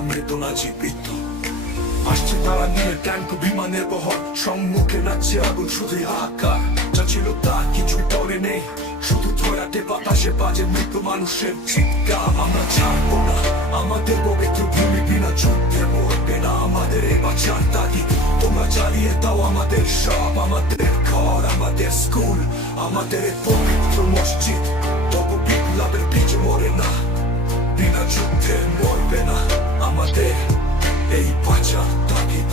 মৃদনা জীবিত আসছে তারা নিয়ে ট্যাঙ্ক বিমানের বহর। সম্মুখে নাচছে আগুন যা ছিল তা নেই। শুধু বাতাসে বাজে মানুষের চিৎকার। আমরা ছাড়বো না, আমাদের পবিত্র ভূমি বিনা না। আমাদের তোমরা জ্বালিয়ে দাও আমাদের সব। আমাদের ঘর, আমাদের স্কুল, আমাদের পবিত্র মসজিদ। তবু বিপ্লবের মরে না, বিনা যুদ্ধে মরবে না। আমাদের এই বাঁচার তাগিদ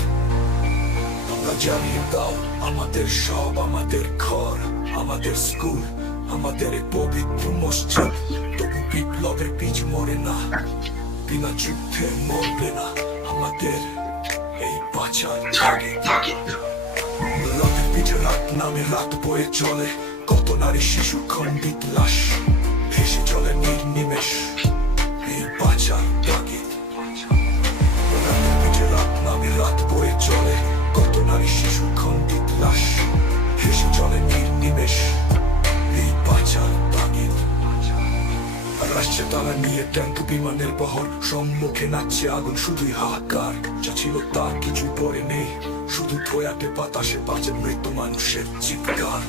তোমরা জ্বালিয়ে দাও আমাদের সব আমাদের ঘর আমাদের স্কুল আমাদের পবিত্র মসজিদ তবু বিপ্লবের বীজ মরে না বিনা যুদ্ধে মরবে না আমাদের এই বাঁচার তাগিদ রাতের পিঠে রাত নামে রাত বয়ে চলে কত নারী শিশু খণ্ডিত লাশ ভেসে চলে নির্নিমেষ আসছে তারা নিয়ে ট্যাঙ্ক বিমানের বহর সম্মুখে নাচছে আগুন, শুধুই হাহাকার। যা ছিল তার কিছু পরে নেই। শুধু প্রয়াতে বাতাসে বাজে মৃত মানুষের চিৎকার।